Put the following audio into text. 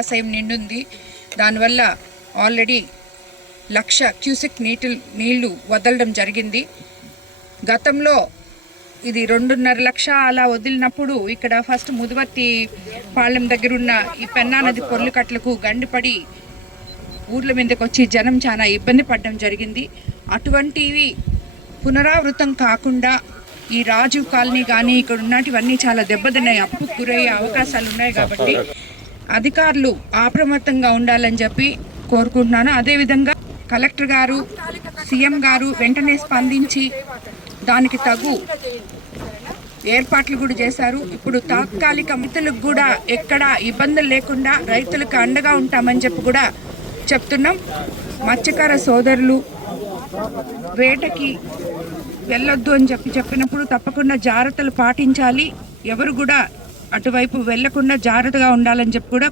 జలాశయం నిండుంది. దానివల్ల already 1,00,000 cusec నీళ్లు వదలడం జరిగింది. గతంలో ఇది 2.5 లక్ష అలా వదిలినప్పుడు ఇక్కడ ఫస్ట్ ముదువర్తి పాళెం దగ్గర ఉన్న ఈ పెన్నా నది పొర్లుకట్లకు గండిపడి ఊర్ల మీదకి వచ్చి జనం చాలా ఇబ్బంది పడడం జరిగింది. అటువంటివి పునరావృతం కాకుండా ఈ రాజీవ్ కాలనీ కానీ ఇక్కడ ఉన్నటివన్నీ చాలా దెబ్బతిన్నాయి, అప్పు గురయ్యే అవకాశాలు ఉన్నాయి. కాబట్టి అధికారులు అప్రమత్తంగా ఉండాలని చెప్పి కోరుకుంటున్నాను. అదేవిధంగా కలెక్టర్ గారు, సీఎం గారు వెంటనే స్పందించి దానికి తగు ఏర్పాట్లు కూడా చేశారు. ఇప్పుడు తాత్కాలిక రైతులకు కూడా ఎక్కడ ఇబ్బందులు లేకుండా రైతులకు అండగా ఉంటామని చెప్పి కూడా చెప్తున్నాం. మత్స్యకార సోదరులు వేటకి వెళ్ళొద్దు అని చెప్పినప్పుడు తప్పకుండా జాగ్రత్తలు పాటించాలి. ఎవరు కూడా అటువైపు వెళ్లకుండా జాగ్రత్తగా ఉండాలని చెప్పి కూడా